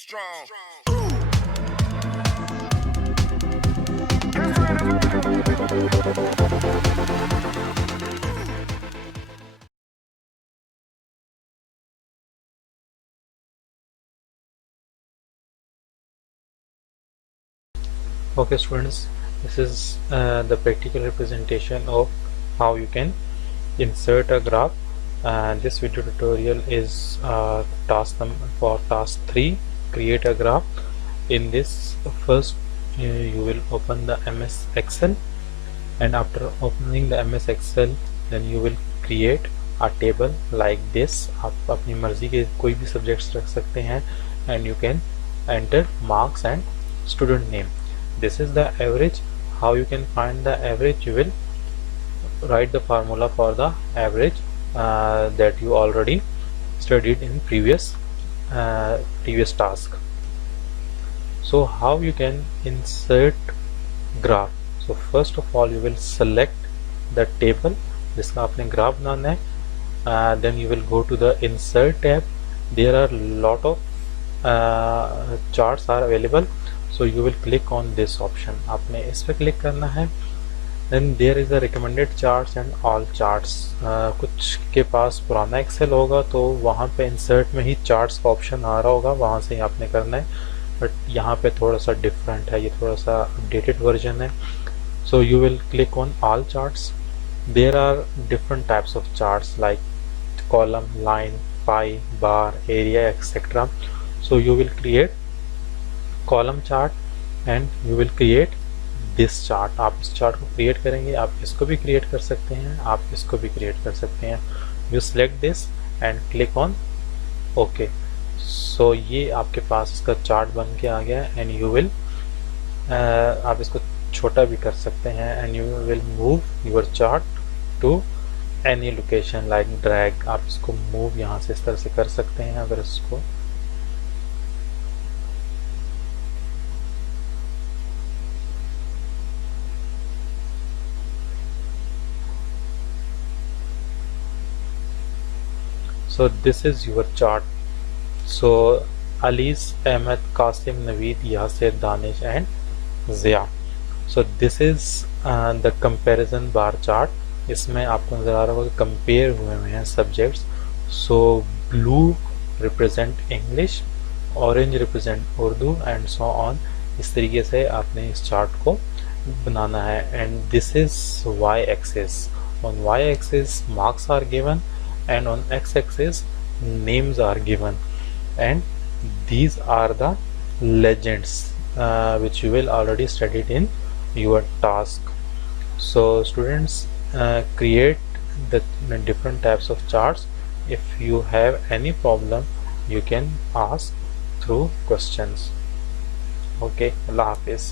strong. Okay students, this is the practical representation of how you can insert a graph, and this video tutorial is for task 3, create a graph. In this, first you will open the MS Excel, and after opening the MS Excel then you will create a table like this. आप अपनी मर्जी के कोई भी subjects रख सकते हैं, and you can enter marks and student name. This is the average. How you can find the average? You will write the formula for the average that you already studied in previous task. So how you can insert graph? So first of all you will select the table जिसका आपने graph बनाना है. Then you will go to the insert tab. There are lot of charts are available, so you will click on this option. आपने इस पे click करना है. Then there is a recommended charts and all charts. कुछ के पास पुराना Excel होगा तो वहाँ पे इंसर्ट में ही चार्ट्स का ऑप्शन आ रहा होगा, वहाँ से ही आपने करना है. बट यहाँ पे थोड़ा सा डिफरेंट है, ये थोड़ा सा अपडेटेड वर्जन है. So you will click on all charts. There are different types of charts like column, line, pie, bar, area, etc. So you will create column chart and you will create this chart. आप इस chart को create करेंगे, आप इसको भी create कर सकते हैं, आप इसको भी क्रिएट कर सकते हैं. You select this and click on OK. So ये आपके पास इसका चार्ट बन के आ गया है, and you will आप इसको छोटा भी कर सकते हैं, and you will move your chart to any location like drag. आप इसको move यहाँ से इस तरह से कर सकते हैं. अगर इसको so this is your chart. So Ali's, Ahmed, Qasim, Naveed, Yasir, Danish and Zia. So this is the comparison bar chart. इसमें आपको नज़र आ रहा होगा कि कंपेयर हुए हैं subjects. So blue represent English, orange represent Urdu and so on. इस तरीके से आपने इस चार्ट को बनाना है. And this is Y axis. On Y axis marks are given and on x-axis names are given, and these are the legends which you will already studied in your task. So students, create the different types of charts. If you have any problem you can ask through questions. Okay, Allah Hafiz.